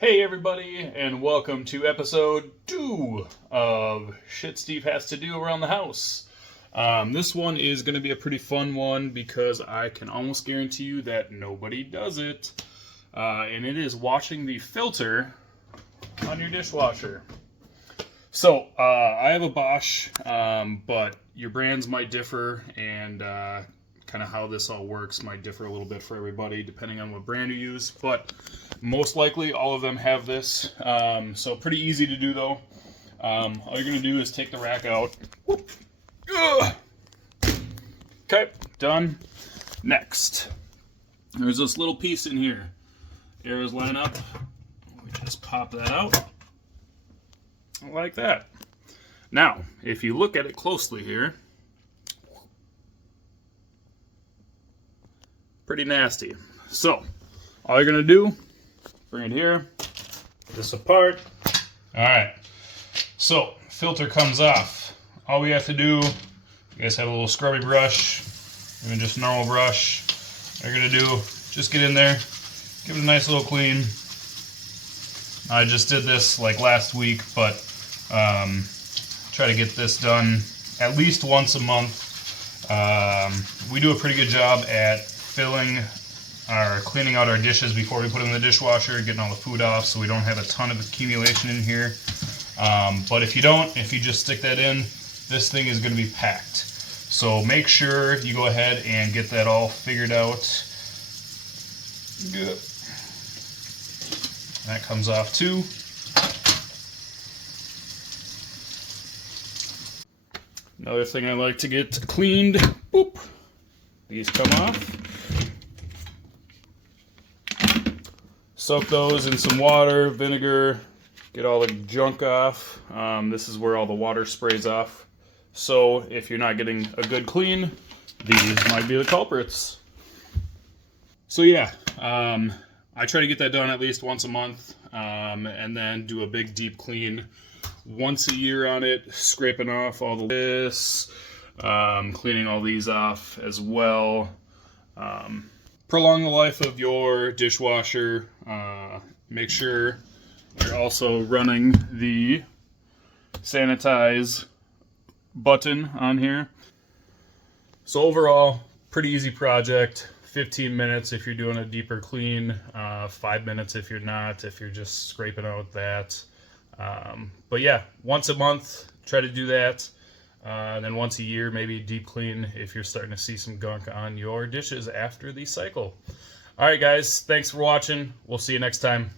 Hey everybody, and welcome to episode 2 of Shit Steve Has to Do Around the House. This one is going to be a pretty fun one because I can almost guarantee you that nobody does it. And it is washing the filter on your dishwasher. So, I have a Bosch, but your brands might differ, and kind of how this all works might differ a little bit for everybody depending on what brand you use, but most likely all of them have this. So pretty easy to do though. All you're going to do is take the rack out. Okay, done. Next, there's this little piece in here. Arrows line up. We just pop that out like that. Now, if you look at it closely here, pretty nasty. So, all you're gonna do, bring it here, put this apart. All right. So, filter comes off. All we have to do, you guys have a little scrubby brush, even just a normal brush. All you're gonna do, just get in there, give it a nice little clean. I just did this like last week, but try to get this done at least once a month. We do a pretty good job at cleaning out our dishes before we put them in the dishwasher, getting all the food off so we don't have a ton of accumulation in here. But if you just stick that in, this thing is going to be packed. So make sure you go ahead and get that all figured out. Good. That comes off too. Another thing I like to get cleaned, boop, these come off. Soak those in some water, vinegar, get all the junk off. This is where all the water sprays off. So if you're not getting a good clean, these might be the culprits. So yeah, I try to get that done at least once a month, and then do a big deep clean once a year on it, scraping off all this, cleaning all these off as well. Prolong the life of your dishwasher. Make sure you're also running the sanitize button on here. So overall, pretty easy project. 15 minutes if you're doing a deeper clean, 5 minutes if you're not, if you're just scraping out that. But yeah, once a month, try to do that. Then once a year, maybe deep clean if you're starting to see some gunk on your dishes after the cycle. All right, guys, thanks for watching. We'll see you next time.